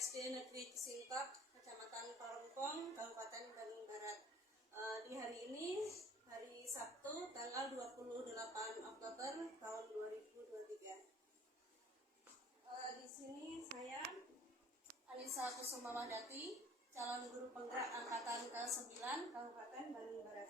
SD Negeri Cisintok, Kecamatan Parongpong, Kabupaten Bandung Barat. Di hari ini, hari Sabtu, tanggal 28 Oktober tahun 2023. Di sini saya, Anissa Kusuma Wahdati, calon guru penggerak angkatan ke-9 Kabupaten Bandung Barat.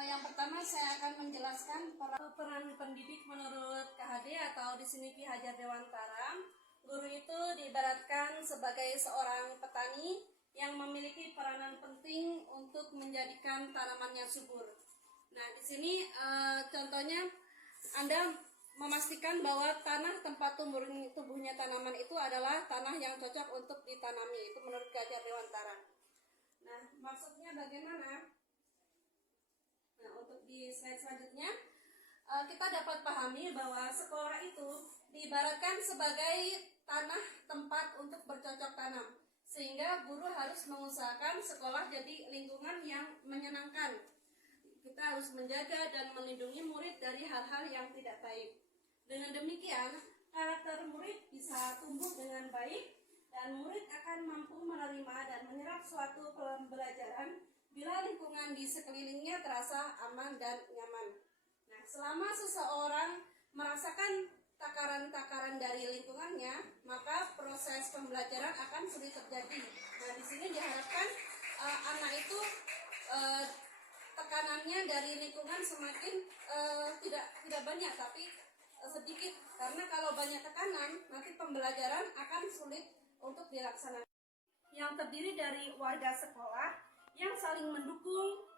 Yang pertama saya akan menjelaskan peran pendidik menurut KHD atau di sini Ki Hajar Dewantara. Guru itu diibaratkan sebagai seorang petani yang memiliki peranan penting untuk menjadikan tanamannya subur. Nah, di sini contohnya Anda memastikan bahwa tanah tempat tumbuhnya tanaman itu adalah tanah yang cocok untuk ditanami. Itu menurut Ki Hajar Dewantara. Nah, maksudnya bagaimana? Nah, untuk di slide selanjutnya, kita dapat pahami bahwa sekolah itu diibaratkan sebagai tanah tempat untuk bercocok tanam, sehingga guru harus mengusahakan sekolah jadi lingkungan yang menyenangkan. Kita harus menjaga dan melindungi murid dari hal-hal yang tidak baik. Dengan demikian, karakter murid bisa tumbuh dengan baik dan murid akan mampu menerima dan menyerap suatu pembelajaran bila lingkungan di sekelilingnya terasa aman dan nyaman. Nah, selama seseorang merasakan takaran-takaran dari lingkungannya, maka proses pembelajaran akan sulit terjadi. Nah, di sini diharapkan anak itu tekanannya dari lingkungan semakin tidak banyak, tapi sedikit. Karena kalau banyak tekanan, nanti pembelajaran akan sulit untuk dilaksanakan. Yang terdiri dari warga sekolah yang saling mendukung,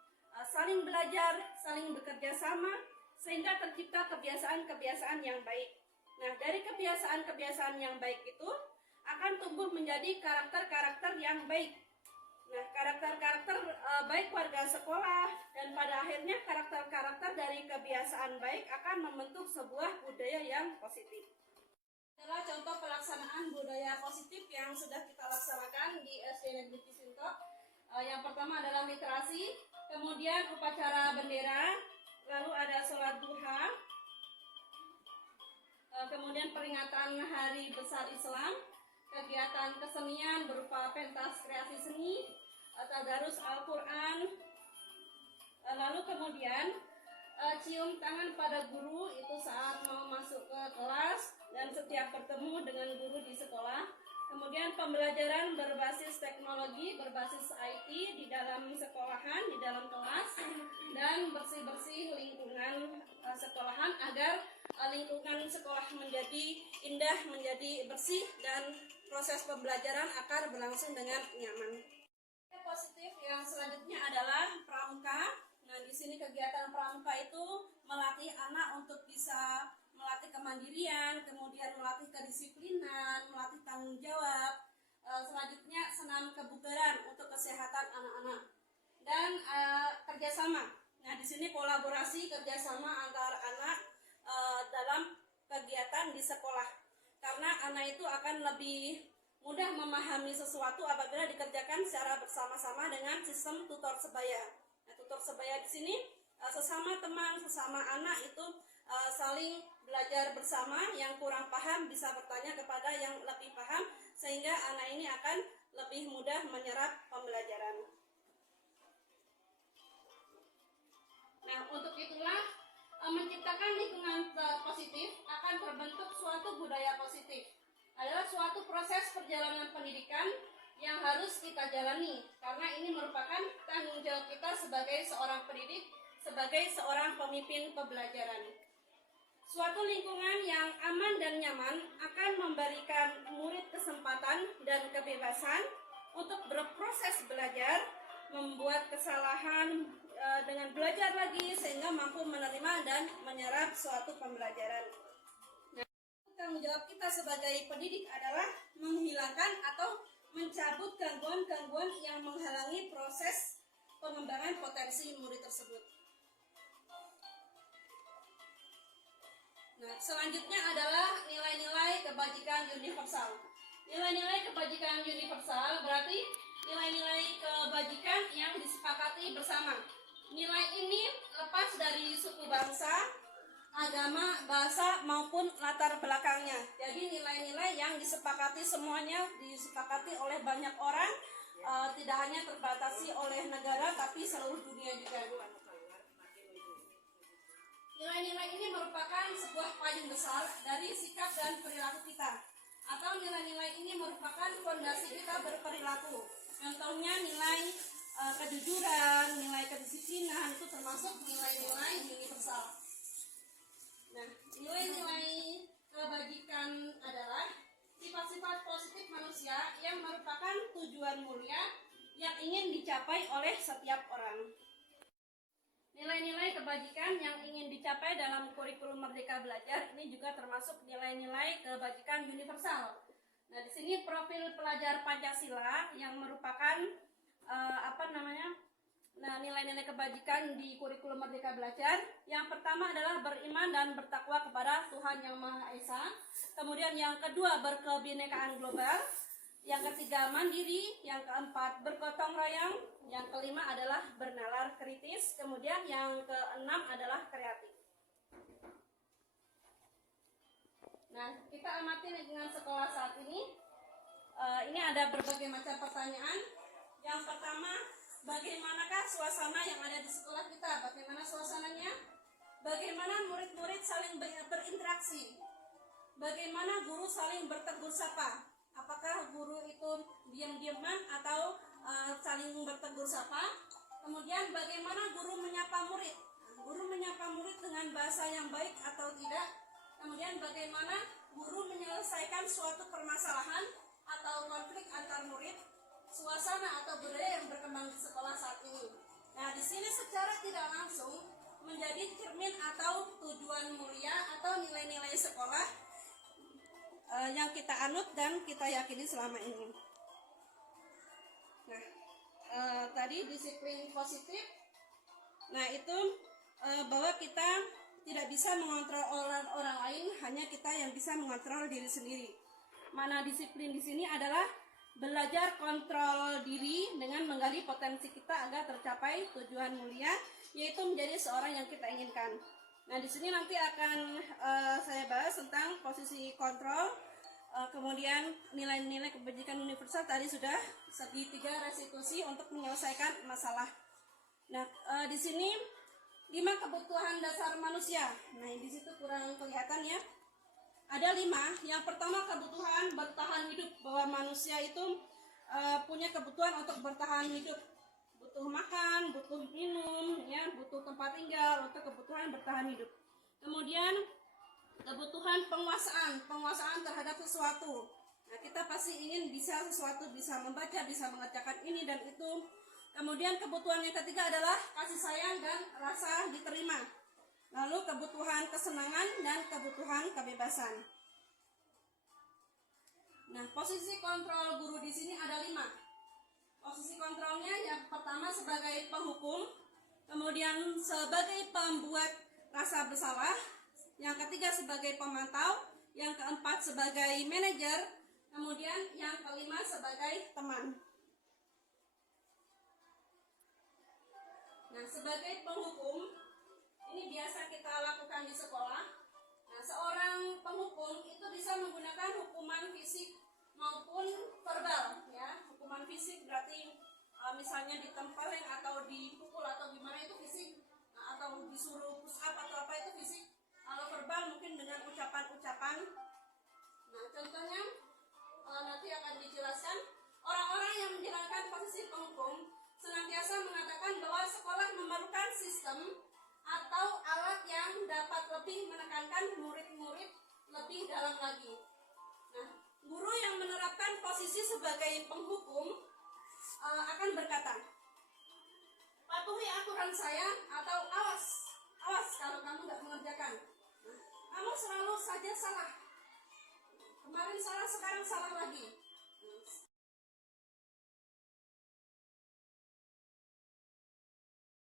saling belajar, saling bekerja sama, sehingga tercipta kebiasaan-kebiasaan yang baik. Nah, dari kebiasaan-kebiasaan yang baik itu akan tumbuh menjadi karakter-karakter yang baik. Nah, karakter-karakter baik warga sekolah dan pada akhirnya karakter-karakter dari kebiasaan baik akan membentuk sebuah budaya yang positif. Adalah contoh pelaksanaan budaya positif yang sudah kita laksanakan di SD Negeri Cisintok. Yang pertama adalah literasi, kemudian upacara bendera, lalu ada sholat duha, kemudian peringatan Hari Besar Islam, kegiatan kesenian berupa pentas kreasi seni, tadarus Al-Quran, lalu kemudian cium tangan pada guru itu saat mau masuk ke kelas dan setiap bertemu dengan guru di sekolah. Kemudian pembelajaran berbasis teknologi, berbasis IT di dalam sekolahan, di dalam kelas, dan bersih-bersih lingkungan sekolahan agar lingkungan sekolah menjadi indah, menjadi bersih, dan proses pembelajaran akan berlangsung dengan nyaman. Positif yang selanjutnya adalah pramuka. Nah, di sini kegiatan pramuka itu melatih anak untuk bisa melatih kemandirian, kemudian melatih kedisiplinan, melatih tanggung jawab. Selanjutnya senam kebugaran untuk kesehatan anak-anak dan kerjasama. Nah, di sini kolaborasi kerjasama antar anak dalam kegiatan di sekolah, karena anak itu akan lebih mudah memahami sesuatu apabila dikerjakan secara bersama-sama dengan sistem tutor sebaya. Nah, tutor sebaya di sini sesama teman, sesama anak itu saling belajar bersama. Yang kurang paham bisa bertanya kepada yang lebih paham, sehingga anak ini akan lebih mudah menyerap pembelajaran. Nah, untuk itulah menciptakan lingkungan positif akan terbentuk suatu budaya positif. Adalah suatu proses perjalanan pendidikan yang harus kita jalani, karena ini merupakan tanggung jawab kita sebagai seorang pendidik, sebagai seorang pemimpin pembelajaran. Suatu lingkungan yang aman dan nyaman akan memberikan murid kesempatan dan kebebasan untuk berproses belajar, membuat kesalahan dengan belajar lagi sehingga mampu menerima dan menyerap suatu pembelajaran. Nah, tanggung jawab kita sebagai pendidik adalah menghilangkan atau mencabut gangguan-gangguan yang menghalangi proses pengembangan potensi murid tersebut. Nah, selanjutnya adalah nilai-nilai kebajikan universal. Nilai-nilai kebajikan universal berarti nilai-nilai kebajikan yang disepakati bersama. Nilai ini lepas dari suku bangsa, agama, bahasa maupun latar belakangnya. Jadi nilai-nilai yang disepakati semuanya, disepakati oleh banyak orang, tidak hanya terbatasi oleh negara tapi seluruh dunia juga. Nilai-nilai ini merupakan sebuah payung besar dari sikap dan perilaku kita, atau nilai-nilai ini merupakan fondasi kita berperilaku. Contohnya nilai kejujuran, nilai kedisiplinan, itu termasuk nilai-nilai universal. Nah, nilai-nilai kebajikan adalah sifat-sifat positif manusia yang merupakan tujuan mulia yang ingin dicapai oleh setiap orang. Nilai-nilai kebajikan yang ingin dicapai dalam kurikulum Merdeka Belajar ini juga termasuk nilai-nilai kebajikan universal. Nah, di sini profil pelajar Pancasila yang merupakan nilai-nilai kebajikan di kurikulum Merdeka Belajar. Yang pertama adalah beriman dan bertakwa kepada Tuhan Yang Maha Esa. Kemudian yang kedua, berkebinekaan global. Yang ketiga, mandiri. Yang keempat, bergotong royong. Yang kelima adalah bernalar kritis. Kemudian yang keenam adalah kreatif. Nah, kita amati dengan sekolah saat ini. Ini ada berbagai macam pertanyaan. Yang pertama, bagaimanakah suasana yang ada di sekolah kita? Bagaimana suasananya? Bagaimana murid-murid saling berinteraksi? Bagaimana guru saling bertegur sapa? Apakah guru itu diam-diaman atau saling bertegur sapa? Kemudian bagaimana guru menyapa murid? Guru menyapa murid dengan bahasa yang baik atau tidak? Kemudian bagaimana guru menyelesaikan suatu permasalahan atau konflik antar murid? Suasana atau budaya yang berkembang di sekolah saat ini. Nah, di sini secara tidak langsung menjadi cermin atau tujuan mulia atau nilai-nilai sekolah yang kita anut dan kita yakini selama ini. Nah, tadi disiplin positif. Nah, itu bahwa kita tidak bisa mengontrol orang lain, hanya kita yang bisa mengontrol diri sendiri. Mana disiplin di sini adalah belajar kontrol diri dengan menggali potensi kita agar tercapai tujuan mulia, yaitu menjadi seorang yang kita inginkan. Nah, di sini nanti akan saya bahas tentang posisi kontrol, kemudian nilai-nilai kebajikan universal tadi sudah, segitiga restitusi untuk menyelesaikan masalah. Nah, di sini 5 kebutuhan dasar manusia. Nah, di situ kurang kelihatan ya. Ada 5. Yang pertama, kebutuhan bertahan hidup, bahwa manusia itu punya kebutuhan untuk bertahan hidup, butuh makan, butuh minum, ya, butuh tempat tinggal, untuk kebutuhan bertahan hidup. Kemudian kebutuhan penguasaan terhadap sesuatu. Nah, kita pasti ingin bisa sesuatu, bisa membaca, bisa mengerjakan ini dan itu. Kemudian kebutuhan yang ketiga adalah kasih sayang dan rasa diterima. Lalu kebutuhan kesenangan dan kebutuhan kebebasan. Nah, posisi kontrol guru di sini ada 5. Posisi kontrolnya yang pertama sebagai penghukum, kemudian sebagai pembuat rasa bersalah, yang ketiga sebagai pemantau, yang keempat sebagai manajer, kemudian yang kelima sebagai teman. Nah, sebagai penghukum, ini biasa kita lakukan di sekolah. Nah, seorang penghukum itu bisa menggunakan hukuman fisik maupun verbal, ya. Hukuman fisik berarti misalnya ditempeleng atau dipukul atau gimana, itu fisik. Nah, atau disuruh push up atau apa, itu fisik. Kalau verbal mungkin dengan ucapan-ucapan. Nah, contohnya nanti akan dijelaskan. Orang-orang yang menjalankan posisi penghukum senantiasa mengatakan bahwa sekolah memerlukan sistem atau alat yang dapat lebih menekankan murid-murid lebih dalam lagi. Nah, guru yang menerapkan posisi sebagai penghukum akan berkata, patuhi aturan saya, atau awas kalau kamu nggak mengerjakan. Nah, kamu selalu saja salah. Kemarin salah, sekarang salah lagi.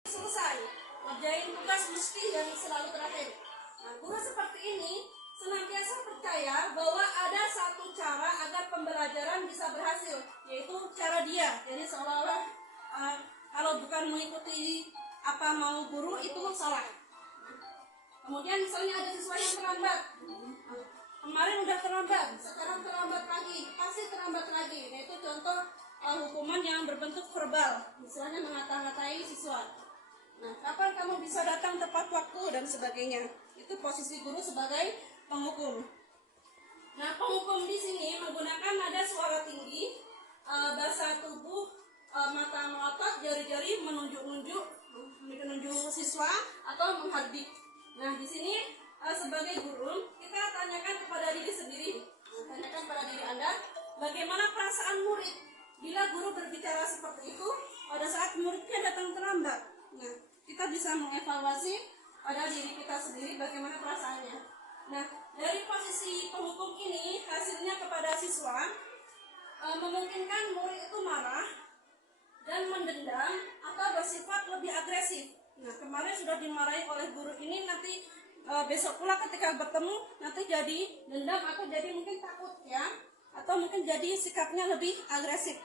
Selesai, ngerjain tugas mesti dan selalu terakhir. Nah, guru seperti ini senantiasa percaya bahwa ada satu cara agar pembelajaran bisa berhasil, yaitu cara dia. Jadi seolah-olah kalau bukan mengikuti apa mau guru itu salah. Kemudian misalnya ada siswa yang terlambat. Kemarin udah terlambat, sekarang terlambat lagi, pasti terlambat lagi. Nah, itu contoh hukuman yang berbentuk verbal, misalnya mengata-ngatai siswa. Nah, kapan kamu bisa datang tepat waktu dan sebagainya. Itu posisi guru sebagai penghukum. Nah, penghukum di sini menggunakan nada suara tinggi, bahasa tubuh, mata melotot, jari-jari menunjuk-nunjuk siswa atau menghardik. Nah, di sini sebagai guru kita tanyakan kepada diri sendiri, tanyakan pada diri Anda, bagaimana perasaan murid bila guru berbicara seperti itu pada saat muridnya datang terlambat. Nah, kita bisa mengevaluasi pada diri kita sendiri bagaimana perasaannya. Nah, dari posisi penghukum ini hasilnya kepada siswa memungkinkan murid itu marah dan mendendam atau bersifat lebih agresif. Nah, kemarin sudah dimarahi oleh guru ini, nanti besok pula ketika bertemu nanti jadi dendam atau jadi mungkin takut ya, atau mungkin jadi sikapnya lebih agresif.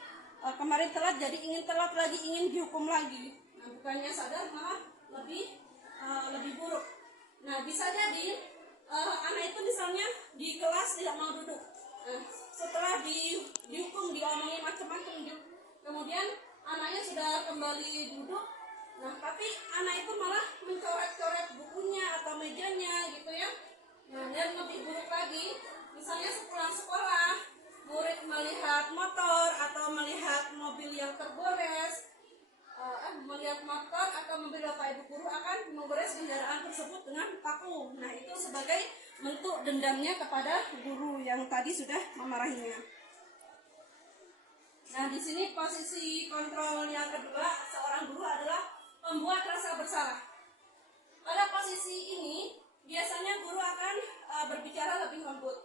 Kemarin telat jadi ingin telat lagi, ingin dihukum lagi. Nah, bukannya sadar malah lebih buruk. Nah, bisa jadi anak itu misalnya di kelas tidak mau duduk. Nah, setelah dihukum, diomongin macam-macam, kemudian anaknya sudah kembali duduk. Nah, tapi anak itu malah mencoret-coret bukunya atau mejanya gitu ya. Nah, dan lebih buruk lagi, misalnya sepulang sekolah, murid melihat motor atau melihat mobil yang tergores, melihat motor atau mobil bapak ibu guru akan menggores kendaraan tersebut dengan paku. Nah, itu sebagai bentuk dendamnya kepada guru yang tadi sudah memarahinya. Nah, di sini posisi kontrol yang kedua seorang guru adalah membuat rasa bersalah. Pada posisi ini biasanya guru akan berbicara lebih lembut.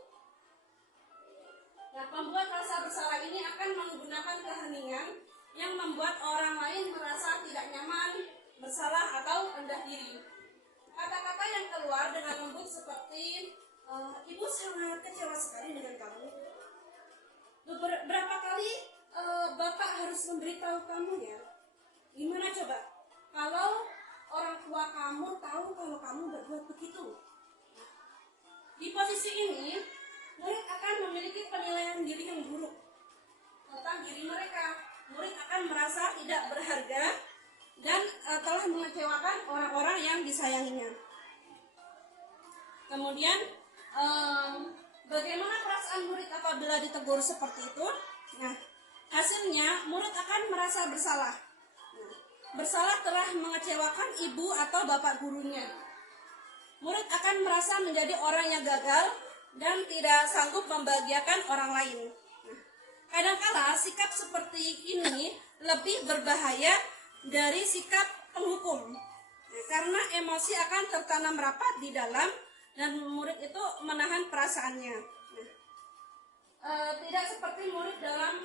Nah, pembuat rasa bersalah ini akan menggunakan keheningan yang membuat orang lain merasa tidak nyaman, bersalah atau rendah diri. Kata-kata yang keluar dengan lembut seperti ibu sangat kecewa sekali dengan kamu. Berapa kali bapak harus memberitahu kamu ya? Gimana coba kalau orang tua kamu tahu kalau kamu berbuat begitu? Di posisi ini murid akan memiliki penilaian diri yang buruk tentang diri mereka. Murid akan merasa tidak berharga dan telah mengecewakan orang-orang yang disayanginya. Kemudian bagaimana perasaan murid apabila ditegur seperti itu? Nah, hasilnya murid akan merasa bersalah. Bersalah telah mengecewakan ibu atau bapak gurunya. Murid akan merasa menjadi orang yang gagal dan tidak sanggup membahagiakan orang lain. Kadangkala sikap seperti ini lebih berbahaya dari sikap penghukum, karena emosi akan tertanam rapat di dalam dan murid itu menahan perasaannya. Tidak seperti murid dengan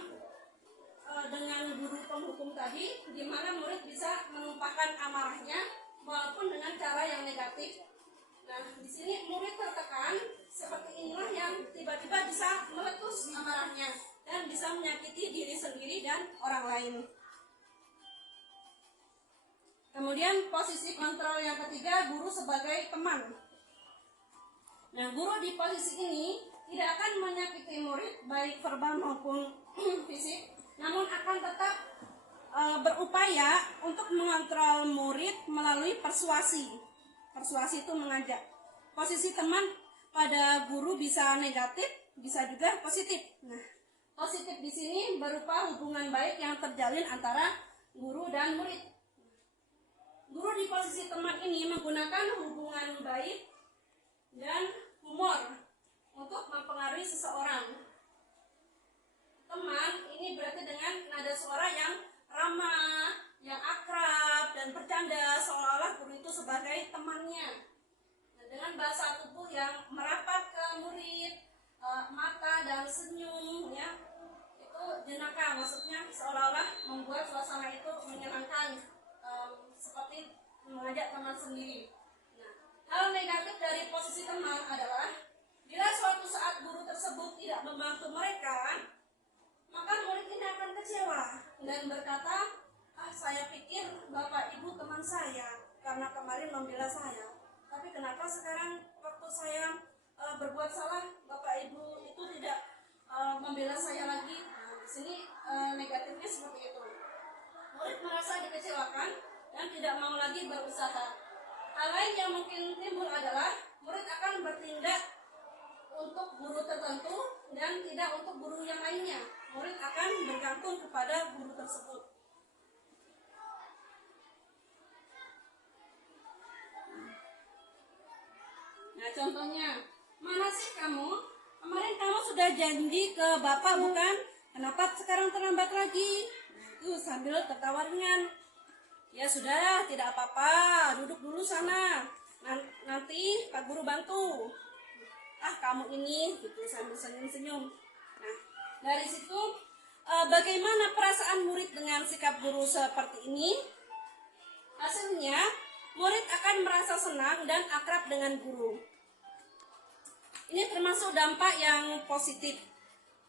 guru penghukum tadi, di mana murid bisa menumpahkan amarahnya walaupun dengan cara yang negatif. Nah, di sini murid tertekan seperti inilah yang tiba-tiba bisa meletus amarahnya dan bisa menyakiti diri sendiri dan orang lain. Kemudian posisi kontrol yang ketiga, guru sebagai teman. Nah, guru di posisi ini tidak akan menyakiti murid baik verbal maupun fisik, namun akan tetap berupaya untuk mengontrol murid melalui persuasi. Persuasi itu mengajak. Posisi teman pada guru bisa negatif, bisa juga positif. Nah, positif di sini berupa hubungan baik yang terjalin antara guru dan murid. Guru di posisi teman ini menggunakan hubungan baik dan humor untuk mempengaruhi seseorang. Teman ini berarti dengan nada suara yang ramah, yang akrab dan bercanda, seolah-olah guru itu sebagai temannya. Nah, dengan bahasa tubuh yang merapat ke murid, mata dan senyum, ya, itu jenaka, maksudnya seolah-olah membuat suasana itu menyenangkan, seperti mengajak teman sendiri. Nah, hal negatif dari posisi teman adalah bila suatu saat guru tersebut tidak membantu mereka, maka murid ini akan kecewa dan berkata, saya pikir bapak ibu teman saya karena kemarin membela saya, Tapi kenapa sekarang waktu saya berbuat salah, Bapak Ibu itu tidak membela saya lagi? Nah, di sini negatifnya seperti itu. Murid merasa dikecewakan dan tidak mau lagi berusaha. Hal lain yang mungkin timbul adalah murid akan bertindak untuk guru tertentu dan tidak untuk guru yang lainnya. Murid akan bergantung kepada guru tersebut. Nah, contohnya, mana sih kamu? Kemarin kamu sudah janji ke Bapak bukan? Kenapa sekarang terlambat lagi? Nah, itu sambil tertawa ringan. Ya sudah, tidak apa-apa, duduk dulu sana. Nanti Pak Guru bantu. Ah, kamu ini, gitu sambil senyum-senyum. Nah, dari situ bagaimana perasaan murid dengan sikap guru seperti ini? Hasilnya, murid akan merasa senang dan akrab dengan guru. Ini termasuk dampak yang positif.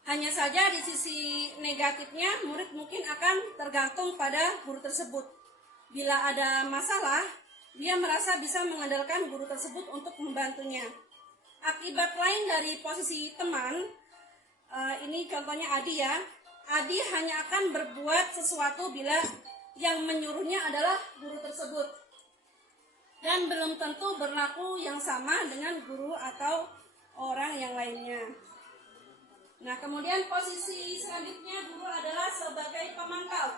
Hanya saja di sisi negatifnya, murid mungkin akan tergantung pada guru tersebut. Bila ada masalah, dia merasa bisa mengandalkan guru tersebut untuk membantunya. Akibat lain dari posisi teman, ini contohnya Adi ya. Adi hanya akan berbuat sesuatu bila yang menyuruhnya adalah guru tersebut. Dan belum tentu berlaku yang sama dengan guru atau orang yang lainnya. Nah, kemudian posisi selanjutnya guru adalah sebagai pemantau.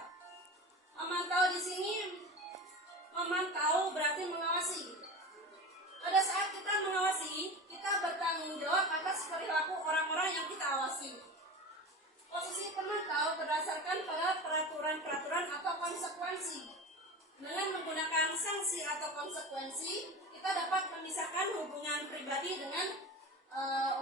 Memantau di sini, memantau berarti mengawasi. Pada saat kita mengawasi, kita bertanggung jawab atas perilaku orang-orang yang kita awasi. Posisi pemantau berdasarkan pada peraturan-peraturan atau konsekuensi. Dengan menggunakan sanksi atau konsekuensi, kita dapat memisahkan hubungan pribadi dengan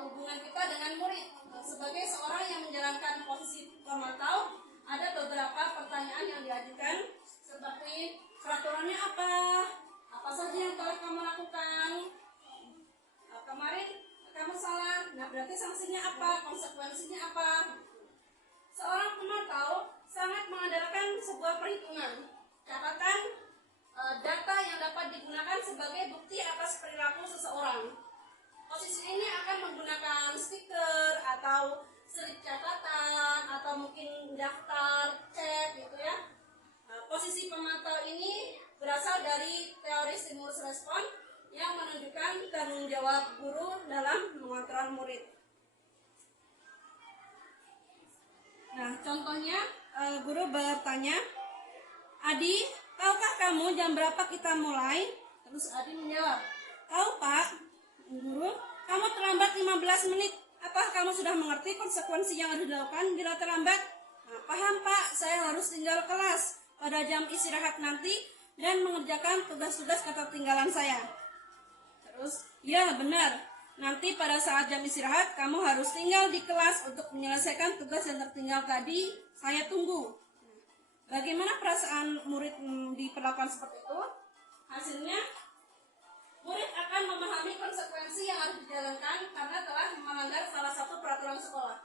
hubungan kita dengan murid. Sebagai seorang yang menjalankan posisi pemantau, ada beberapa pertanyaan yang diajukan seperti peraturannya apa saja yang telah kamu lakukan, kemarin kamu salah, nah berarti sanksinya apa, konsekuensinya apa. Seorang pemantau sangat mengandalkan sebuah perhitungan, catatan, data yang dapat digunakan sebagai bukti atas perilaku seseorang. Posisi ini akan menggunakan stiker atau selip catatan atau mungkin daftar chat gitu ya. Posisi pemantau ini berasal dari teori stimulus respon yang menunjukkan tanggung jawab guru dalam mengontrol murid. Nah, contohnya guru bertanya, Adi, tahukah kamu jam berapa kita mulai? Terus Adi menjawab, tahu Pak. Guru, kamu terlambat 15 menit. Apakah kamu sudah mengerti konsekuensi yang harus dilakukan bila terlambat? Nah, paham Pak, saya harus tinggal kelas pada jam istirahat nanti dan mengerjakan tugas-tugas ketertinggalan saya. Terus, ya benar, nanti pada saat jam istirahat kamu harus tinggal di kelas untuk menyelesaikan tugas yang tertinggal tadi, saya tunggu. Bagaimana perasaan murid diperlakukan seperti itu? Hasilnya, murid akan memahami konsekuensi yang harus dijalankan karena telah melanggar salah satu peraturan sekolah.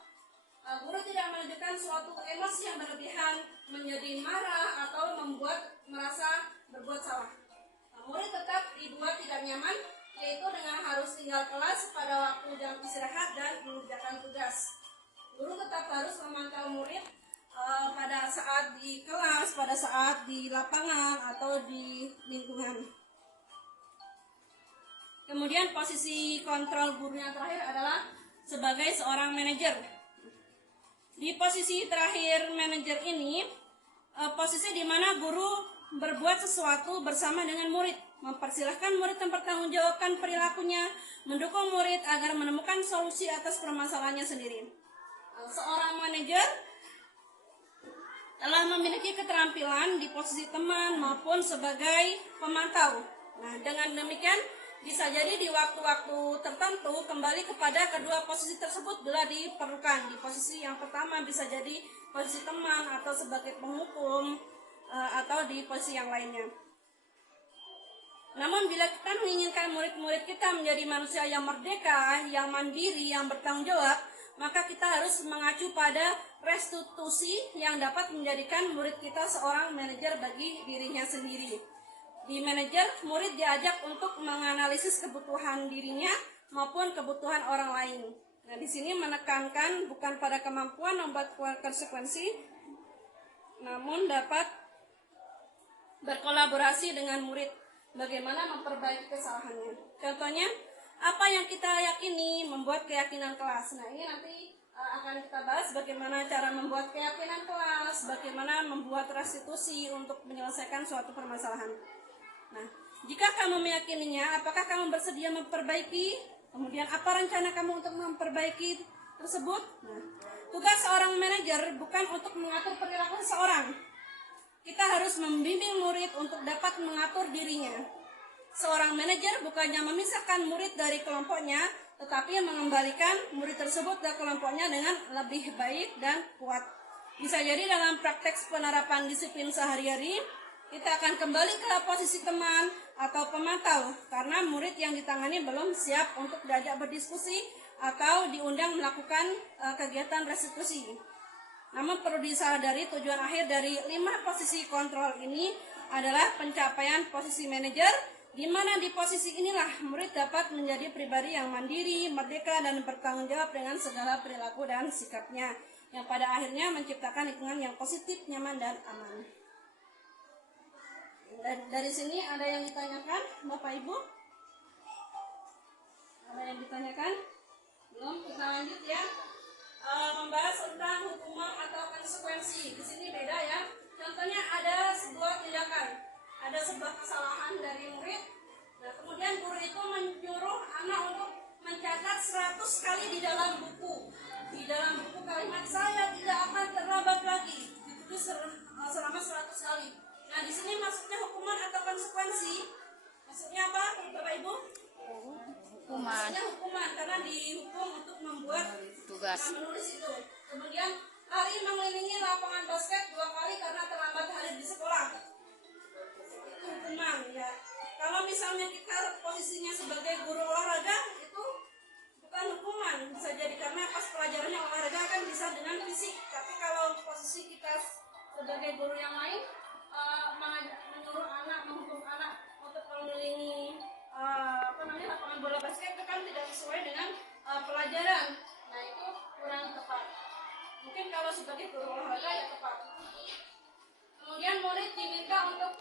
Guru tidak menunjukkan suatu emosi yang berlebihan, menjadi marah atau membuat merasa berbuat salah. Murid tetap dibuat tidak nyaman, yaitu dengan harus tinggal kelas pada waktu jam istirahat dan mengerjakan tugas. Guru tetap harus memantau murid pada saat di kelas, pada saat di lapangan atau di lingkungan. Kemudian posisi kontrol guru yang terakhir adalah sebagai seorang manajer. Di posisi terakhir manajer ini, posisi di mana guru berbuat sesuatu bersama dengan murid, mempersilahkan murid mempertanggungjawabkan perilakunya, mendukung murid agar menemukan solusi atas permasalahannya sendiri. Seorang manajer telah memiliki keterampilan di posisi teman maupun sebagai pemantau. Nah, dengan demikian bisa jadi di waktu-waktu tertentu kembali kepada kedua posisi tersebut bila diperlukan. Di posisi yang pertama bisa jadi posisi teman atau sebagai penghukum atau di posisi yang lainnya. Namun bila kita menginginkan murid-murid kita menjadi manusia yang merdeka, yang mandiri, yang bertanggung jawab, maka kita harus mengacu pada restitusi yang dapat menjadikan murid kita seorang manajer bagi dirinya sendiri. Di manajer, murid diajak untuk menganalisis kebutuhan dirinya maupun kebutuhan orang lain. Nah, di sini menekankan bukan pada kemampuan membuat konsekuensi, namun dapat berkolaborasi dengan murid bagaimana memperbaiki kesalahannya. Contohnya, apa yang kita yakini membuat keyakinan kelas. Nah, ini nanti akan kita bahas bagaimana cara membuat keyakinan kelas, bagaimana membuat restitusi untuk menyelesaikan suatu permasalahan. Nah, jika kamu meyakininya, apakah kamu bersedia memperbaiki? Kemudian apa rencana kamu untuk memperbaiki tersebut? Nah, tugas seorang manajer bukan untuk mengatur perilaku seseorang. Kita harus membimbing murid untuk dapat mengatur dirinya. Seorang manajer bukannya memisahkan murid dari kelompoknya, tetapi mengembalikan murid tersebut ke kelompoknya dengan lebih baik dan kuat. Bisa jadi dalam praktek penerapan disiplin sehari-hari, kita akan kembali ke posisi teman atau pemantau karena murid yang ditangani belum siap untuk diajak berdiskusi atau diundang melakukan kegiatan restitusi. Namun perlu disadari tujuan akhir dari 5 posisi kontrol ini adalah pencapaian posisi manajer, di mana di posisi inilah murid dapat menjadi pribadi yang mandiri, merdeka, dan bertanggung jawab dengan segala perilaku dan sikapnya, yang pada akhirnya menciptakan lingkungan yang positif, nyaman, dan aman. Dari sini ada yang ditanyakan, Bapak Ibu? Ada yang ditanyakan? Belum? Kita lanjut ya. Membahas tentang hukuman atau konsekuensi. Di sini beda ya. Contohnya ada sebuah tindakan, ada sebuah kesalahan dari murid. Nah, kemudian guru itu menyuruh anak untuk mencatat 100 kali di dalam buku. Di dalam buku kalimat saya tidak akan terlambat lagi. Itu selama 100 kali. Nah, di sini maksudnya hukuman atau konsekuensi? Maksudnya apa, Bapak Ibu? Hukuman. Maksudnya hukuman karena dihukum untuk membuat Tugas. menulis itu. Kemudian hari mengelilingi lapangan basket 2 kali karena terlambat hadir di sekolah. Itu hukuman ya. Kalau misalnya kita posisinya sebagai guru olahraga, itu bukan hukuman. Bisa jadi karena pas pelajarannya olahraga kan bisa dengan fisik. Tapi kalau posisi kita sebagai guru yang lain, menyuruh anak, menghukum anak untuk mengelilingi lapangan bola basket itu kan tidak sesuai dengan pelajaran. Nah, itu kurang tepat. Mungkin kalau sebagai guru olahraga ya tepat. Kemudian murid diminta untuk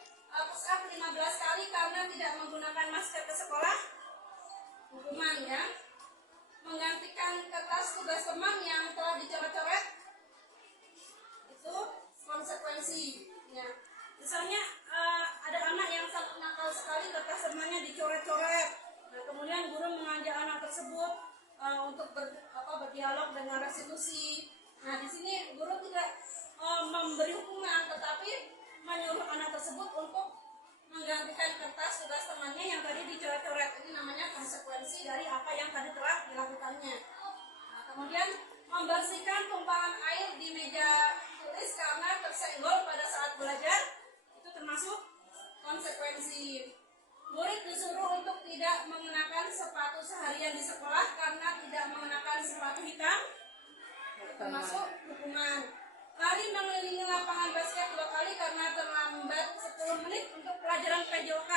push up 15 kali karena tidak menggunakan masker ke sekolah. Hukuman ya. Menggantikan kertas tugas teman yang telah dicoret-coret. Itu konsekuensi. Ya. Misalnya ada anak yang sangat nakal sekali, kertas temannya dicoret-coret. Nah, kemudian guru mengajak anak tersebut untuk berdialog dengan restitusi. Nah, di sini guru tidak memberi hukuman, tetapi menyuruh anak tersebut untuk menggantikan kertas tugas temannya yang tadi dicoret-coret. Ini namanya konsekuensi dari apa yang tadi telah dilakukannya. Nah, kemudian membersihkan tumpahan air di meja tulis karena tersenggol pada saat belajar. Termasuk konsekuensi. Murid disuruh untuk tidak mengenakan sepatu seharian di sekolah karena tidak mengenakan sepatu hitam. Termasuk hukuman. Lari mengelilingi lapangan basket 2 kali karena terlambat 10 menit untuk pelajaran PJOK.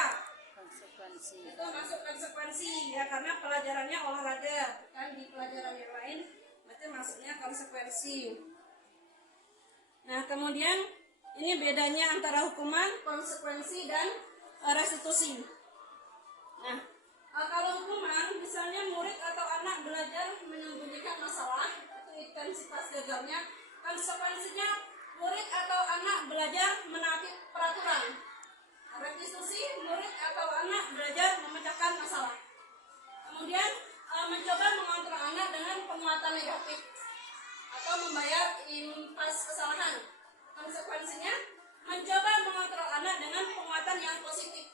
Konsekuensi. Itu masuk konsekuensi ya, karena pelajarannya olahraga, bukan di pelajaran yang lain, berarti masuknya konsekuensi. Nah, kemudian ini bedanya antara hukuman, konsekuensi, dan restitusi. Nah, kalau hukuman, misalnya murid atau anak belajar menyembunyikan masalah, itu intensitas gagalnya. Konsekuensinya, murid atau anak belajar menaati peraturan. Restitusi, murid atau anak belajar memecahkan masalah. Kemudian, mencoba mengontrol anak dengan penguatan negatif atau membayar impas kesalahan. Konsekuensinya, mencoba mengontrol anak dengan penguatan yang positif.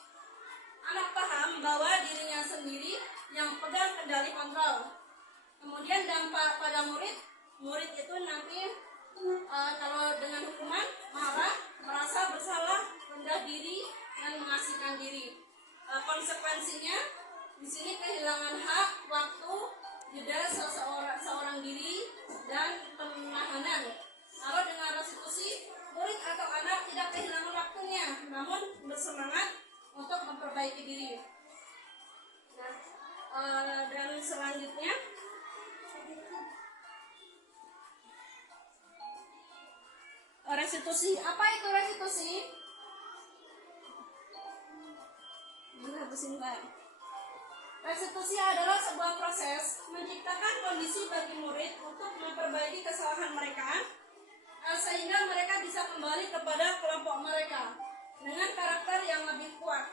Anak paham bahwa dirinya sendiri yang pegang kendali kontrol. Kemudian dampak pada murid itu nanti kalau dengan hukuman, marah, merasa bersalah, rendah diri, dan mengasihkan diri. Konsekuensinya, di sini kehilangan hak, waktu, jeda seorang diri, dan penahanan. Kalau dengan restitusi, murid atau anak tidak kehilangan waktunya, namun bersemangat untuk restitusi. Apa itu restitusi? Restitusi adalah sebuah proses menciptakan kondisi bagi murid untuk memperbaiki kesalahan mereka, sehingga mereka bisa kembali kepada kelompok mereka dengan karakter yang lebih kuat.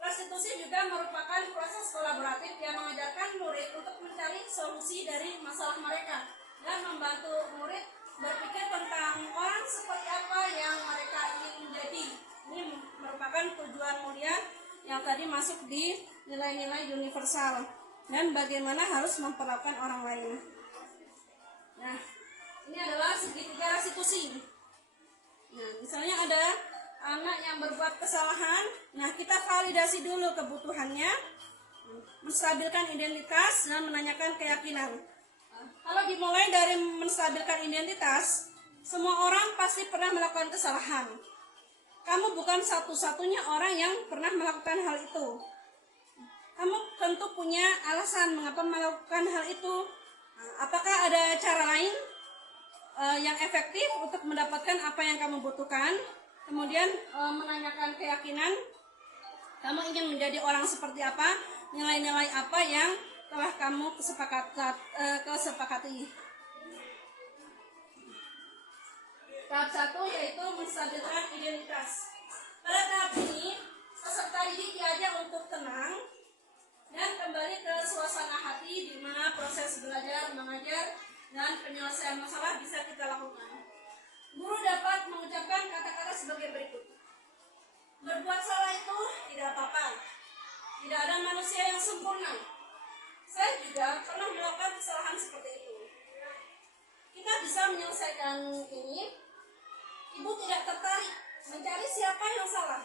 Restitusi juga merupakan proses kolaboratif yang mengajarkan murid untuk mencari solusi dari masalah mereka dan membantu murid berpikir tentang orang seperti apa yang mereka ingin menjadi. Ini merupakan tujuan mulia yang tadi masuk di nilai-nilai universal dan bagaimana harus memperlakukan orang lain. Nah, ini adalah segitiga restitusi. Nah, misalnya ada anak yang berbuat kesalahan, nah kita validasi dulu kebutuhannya, menstabilkan identitas dan menanyakan keyakinan. Kalau dimulai dari menstabilkan identitas, semua orang pasti pernah melakukan kesalahan. Kamu bukan satu-satunya orang yang pernah melakukan hal itu. Kamu tentu punya alasan mengapa melakukan hal itu. Apakah ada cara lain yang efektif untuk mendapatkan apa yang kamu butuhkan? Kemudian menanyakan keyakinan. Kamu ingin menjadi orang seperti apa? Nilai-nilai apa yang telah kamu kesepakati? Tahap 1 yaitu menstabilkan identitas. Pada tahap ini, peserta didik diajak untuk tenang dan kembali ke suasana hati di mana proses belajar, mengajar, dan penyelesaian masalah bisa kita lakukan. Guru dapat mengucapkan kata-kata sebagai berikut. Berbuat salah itu tidak apa-apa. Tidak ada manusia yang sempurna. Saya juga pernah melakukan kesalahan seperti itu. Kita bisa menyelesaikan ini. Ibu tidak tertarik mencari siapa yang salah,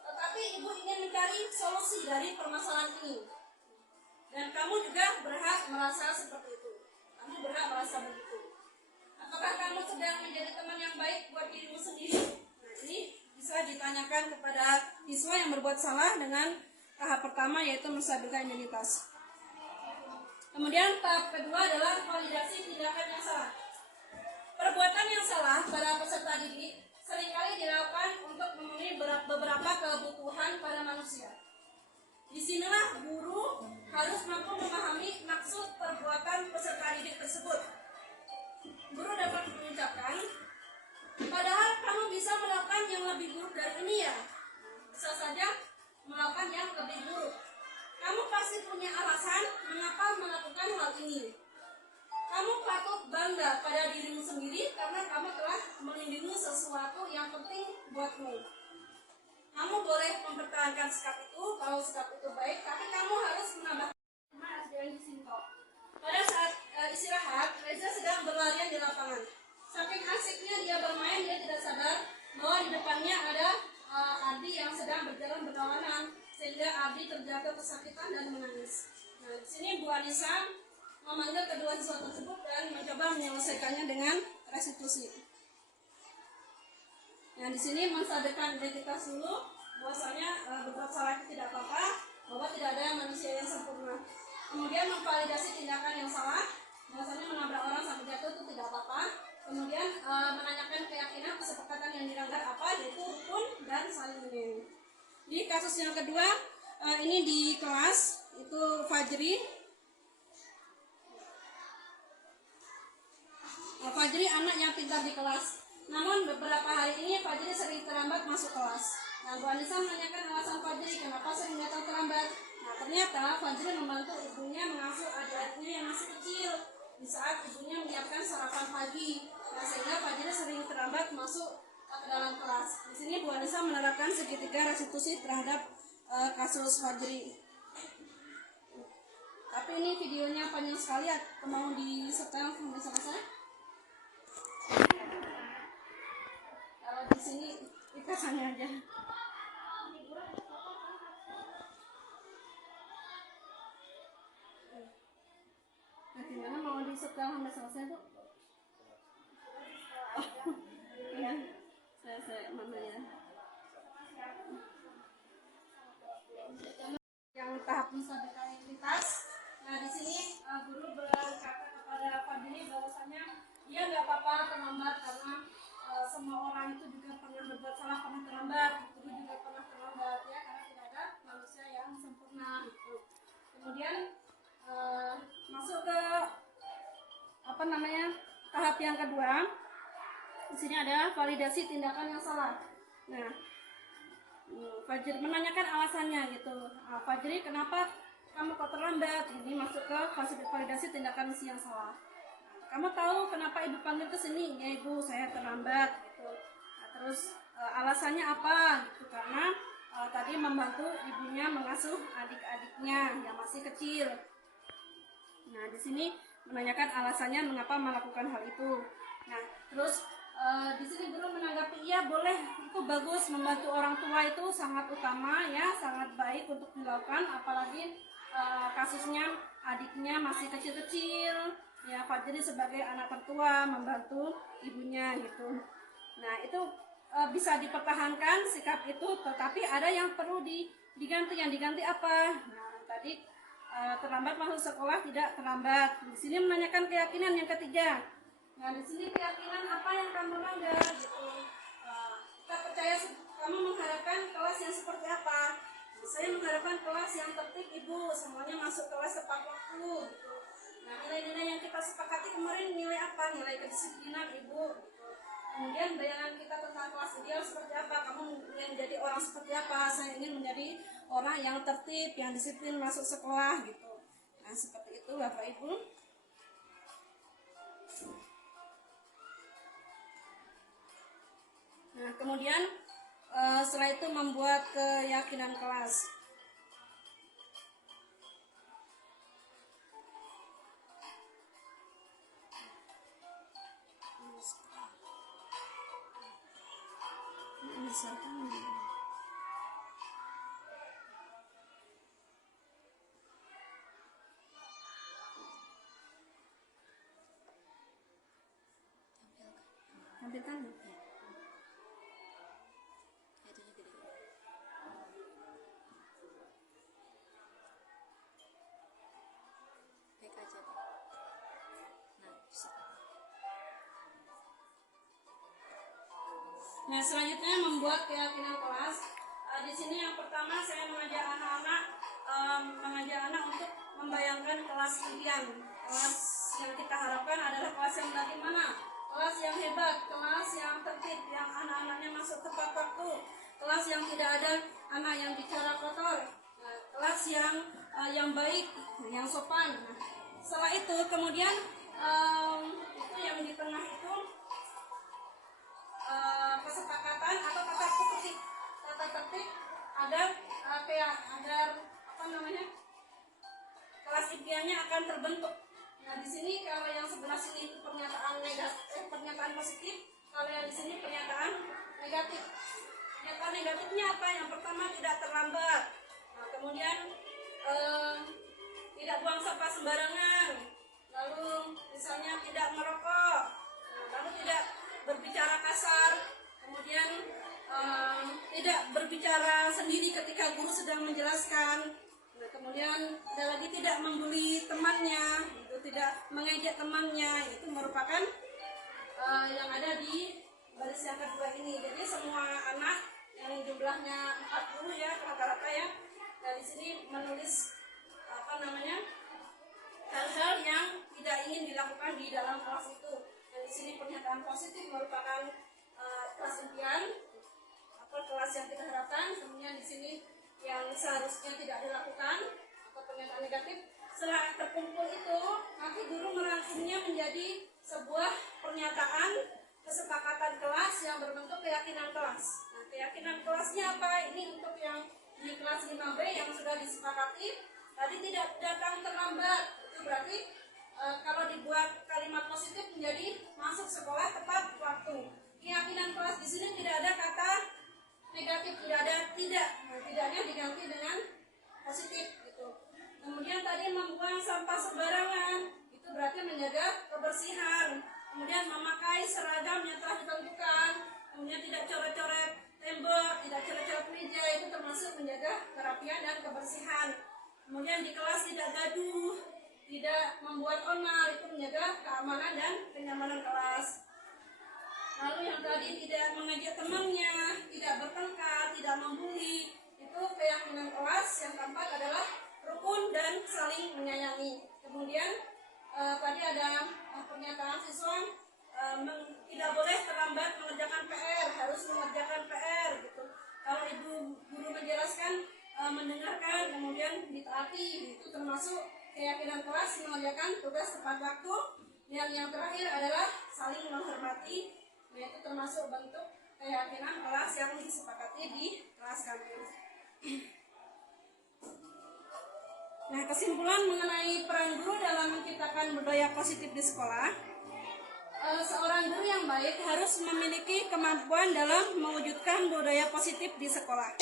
tetapi ibu ingin mencari solusi dari permasalahan ini. Dan kamu juga berhak merasa seperti itu. Kamu berhak merasa begitu. Apakah kamu sedang menjadi teman yang baik buat dirimu sendiri? Nah, ini bisa ditanyakan kepada siswa yang berbuat salah dengan tahap pertama yaitu menstabilkan identitas. Kemudian tahap kedua adalah validasi tindakan yang salah. Perbuatan yang salah pada peserta didik seringkali dilakukan untuk memenuhi beberapa kebutuhan pada manusia. Disinilah guru harus mampu memahami maksud perbuatan peserta didik tersebut. Guru dapat mengucapkan, padahal kamu bisa melakukan yang lebih buruk dari ini ya. Bisa saja melakukan yang lebih buruk. Kamu pasti punya alasan mengapa melakukan hal ini. Kamu patut bangga pada dirimu sendiri karena kamu telah melindungi sesuatu yang penting buatmu. Kamu boleh mempertahankan sikap itu kalau sikap itu baik, tapi kamu harus menambah Pada saat istirahat, Reza sedang berlarian di lapangan. Saking asiknya dia bermain, dia tidak sadar bahwa di depannya ada Ardi yang sedang berjalan berlawanan, sehingga Ardi terjatuh kesakitan dan menangis. Nah, di sini Bu Anissa memanggil kedua siswa tersebut dan mencoba menyelesaikannya dengan restitusi. Nah, di sini menstabilkan identitas dulu, bahwasanya berbuat salah itu tidak apa-apa, bahwa tidak ada manusia yang sempurna. Kemudian memvalidasi tindakan yang salah, bahwasanya menabrak orang sampai jatuh itu tidak apa-apa. Kemudian menanyakan keyakinan kesepakatan yang dilanggar apa, yaitu rukun dan saling menyayangi. Di kasus yang kedua, ini di kelas itu Fajri. Fajri anak yang pintar di kelas. Namun beberapa hari ini Fajri sering terlambat masuk kelas. Nah, Bu Anissa menanyakan alasan Fajri kenapa sering datang terlambat. Nah, ternyata Fajri membantu ibunya mengasuh adik-adiknya yang masih kecil di saat ibunya menyiapkan sarapan pagi. Nah, sehingga Fajri sering terlambat masuk ke dalam kelas. Di sini Bu Anissa menerapkan segitiga restitusi terhadap kasus Fajri. Tapi ini videonya panjang sekali, mau di setel sampai selesai. Kalau di sini ikasannya aja. Nah, gimana mau di setel sampai selesai tuh? Oh, iya. Saya mana ya? Yang tahap menstabilkan identitas. Nah, di sini guru berkata kepada Fadli bahwasanya dia nggak apa-apa terlambat karena semua orang itu kemudian masuk ke tahap yang kedua. Di sini ada validasi tindakan yang salah. Nah, Fajri menanyakan alasannya gitu. Fajri, kenapa kamu kok terlambat? Ini masuk ke validasi tindakan yang salah. Kamu tahu kenapa ibu panggil ke sini? Ya ibu, saya terlambat gitu. Nah, terus alasannya apa? Gitu, karena tadi membantu ibunya mengasuh adik-adiknya yang masih kecil. Nah, di sini menanyakan alasannya mengapa melakukan hal itu. Nah, terus di sini guru menanggapi, iya boleh, itu bagus, membantu orang tua itu sangat utama ya, sangat baik untuk dilakukan, apalagi kasusnya adiknya masih kecil-kecil ya, Fajri sebagai anak tertua membantu ibunya gitu. Nah, itu bisa dipertahankan sikap itu, tetapi ada yang perlu diganti. Yang diganti apa? Nah, tadi terlambat masuk sekolah, tidak terlambat. Di sini menanyakan keyakinan yang ketiga. Nah, di sini keyakinan apa yang kamu langgar gitu. Kita percaya, kamu mengharapkan kelas yang seperti apa? Nah, saya mengharapkan kelas yang tertib ibu, semuanya masuk kelas tepat waktu gitu. Nah, nilai-nilai yang kita sepakati kemarin nilai apa? Nilai kedisiplinan ibu gitu. Kemudian bayangan kita tentang kelas ideal seperti apa? Kamu ingin menjadi orang seperti apa? Saya ingin menjadi orang yang tertib, yang disiplin masuk sekolah gitu. Nah, seperti itu Bapak Ibu. Nah, kemudian setelah itu membuat keyakinan kelas. Tampilkan ya. Nah, selanjutnya membuat keyakinan kelas. Di sini yang pertama saya mengajak anak untuk membayangkan kelas impian. Kelas yang kita harapkan adalah kelas yang bagaimana? Kelas yang hebat, kelas yang tertib, yang anak-anaknya masuk tepat waktu, kelas yang tidak ada anak yang bicara kotor, kelas yang baik, yang sopan. Nah, setelah itu kemudian itu yang di tengah itu kesepakatan atau tata tertib agar kelas impiannya akan terbentuk. Nah, di sini kalau yang sebelah sini itu pernyataan positif, kalau yang di sini pernyataan negatif. Pernyataan negatifnya apa? Yang pertama, tidak terlambat. Nah, kemudian tidak buang sampah sembarangan. Lalu misalnya tidak merokok. Nah, lalu tidak berbicara kasar. Kemudian tidak berbicara sendiri ketika guru sedang menjelaskan. Nah, kemudian ada lagi tidak membuli temannya, itu tidak mengejek temannya. Itu merupakan yang ada di baris yang kedua ini. Jadi semua anak yang jumlahnya 40 ya rata-rata ya. Dari sini menulis hal-hal yang tidak ingin dilakukan di dalam kelas itu. Di sini pernyataan positif merupakan kelas impian atau kelas yang kita harapkan. Kemudian di sini yang seharusnya tidak dilakukan atau pernyataan negatif. Setelah terkumpul itu, nanti guru merangkumnya menjadi sebuah pernyataan kesepakatan kelas yang berbentuk keyakinan kelas. Nah, keyakinan kelasnya apa? Ini untuk yang di kelas 5B yang sudah disepakati. Tadi tidak datang terlambat. Itu berarti kalau dibuat kalimat positif menjadi masuk sekolah tepat waktu. Keyakinan kelas di sini tidak ada kata negatif, tidak ada tidak. Nah, tidaknya diganti dengan positif gitu. Kemudian tadi membuang sampah sembarangan, itu berarti menjaga kebersihan. Kemudian memakai seragam yang telah ditentukan. Kemudian tidak coret-coret tembok, tidak coret-coret meja, itu termasuk menjaga kerapian dan kebersihan. Kemudian di kelas tidak gaduh, tidak membuat onar, itu menjaga keamanan dan kenyamanan kelas. Lalu yang tadi tidak mengejek temannya, tidak bertengkar, tidak membuli, itu keyakinan kelas. Yang keempat adalah rukun dan mengerjakan PR gitu. Kalau ibu guru menjelaskan, mendengarkan, kemudian ditaati, itu termasuk keyakinan kelas mengerjakan tugas tepat waktu. Yang terakhir adalah saling menghormati, yaitu termasuk bentuk keyakinan kelas yang disepakati di kelas kami. Nah, kesimpulan mengenai peran guru dalam menciptakan budaya positif di sekolah. Seorang guru yang baik harus memiliki kemampuan dalam mewujudkan budaya positif di sekolah.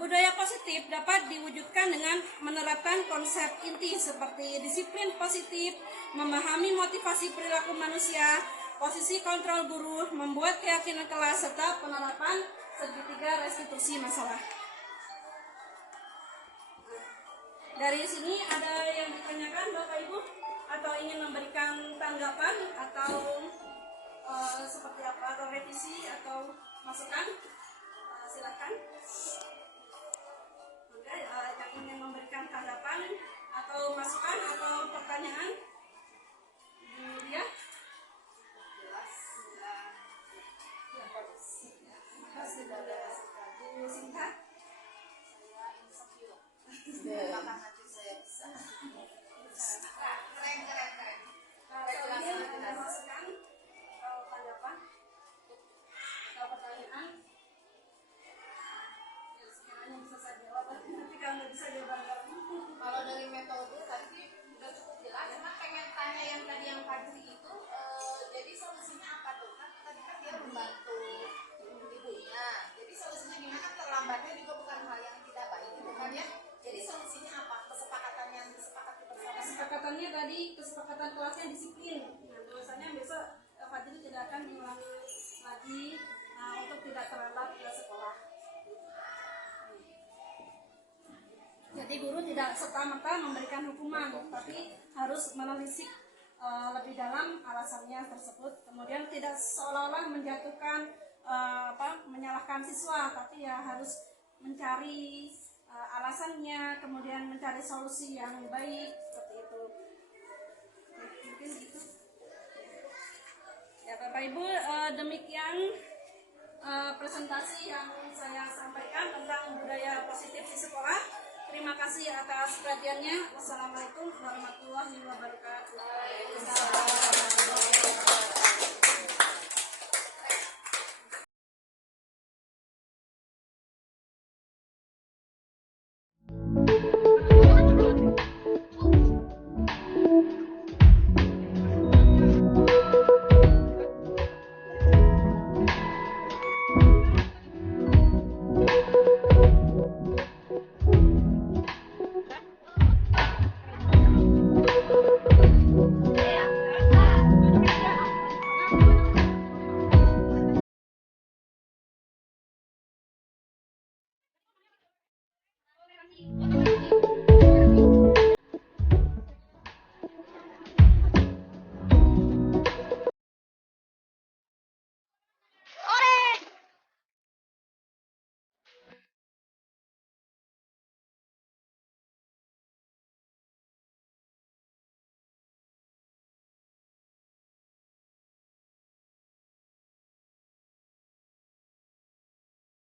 Budaya positif dapat diwujudkan dengan menerapkan konsep inti seperti disiplin positif, memahami motivasi perilaku manusia, posisi kontrol guru, membuat keyakinan kelas, serta penerapan segitiga restitusi masalah. Dari sini ada yang ditanyakan Bapak Ibu atau ingin memberikan tanggapan atau seperti apa, atau revisi atau masukan, silakan. Oke, yang ingin memberikan tanggapan atau masukan atau pertanyaan, dia jelas Bu Sinta. Apakah nanti saya bisa? Keren. Ada masukan atau tanggapan atau pertanyaan yang sekiranya bisa saya jawab, nanti kalau nggak bisa jawab Kalau dari metode tadi udah cukup jelas, cuma pengen tanya yang tadi yang Fajri itu, jadi solusinya apa tuh? Kan tadi kan dia membantu ibunya, jadi solusinya gimana? Terlambatnya juga bukan hal yang tidak baik gitu kan ya? Jadi solusinya apa? Kesepakatan yang disepakati bersama. Kesepakatannya tadi, kesepakatan kelasnya disiplin. Nah, bahwasanya besok Fadli tidak akan mengulangi lagi untuk tidak terlambat ke sekolah. Jadi guru tidak serta-merta memberikan hukuman, tapi harus menelisik lebih dalam alasannya tersebut. Kemudian tidak seolah-olah menjatuhkan menyalahkan siswa, tapi ya harus mencari alasannya, kemudian mencari solusi yang baik, seperti itu. Mungkin gitu. Ya Bapak Ibu, demikian presentasi yang saya sampaikan tentang budaya positif di sekolah. Terima kasih atas perhatiannya. Wassalamualaikum warahmatullahi wabarakatuh.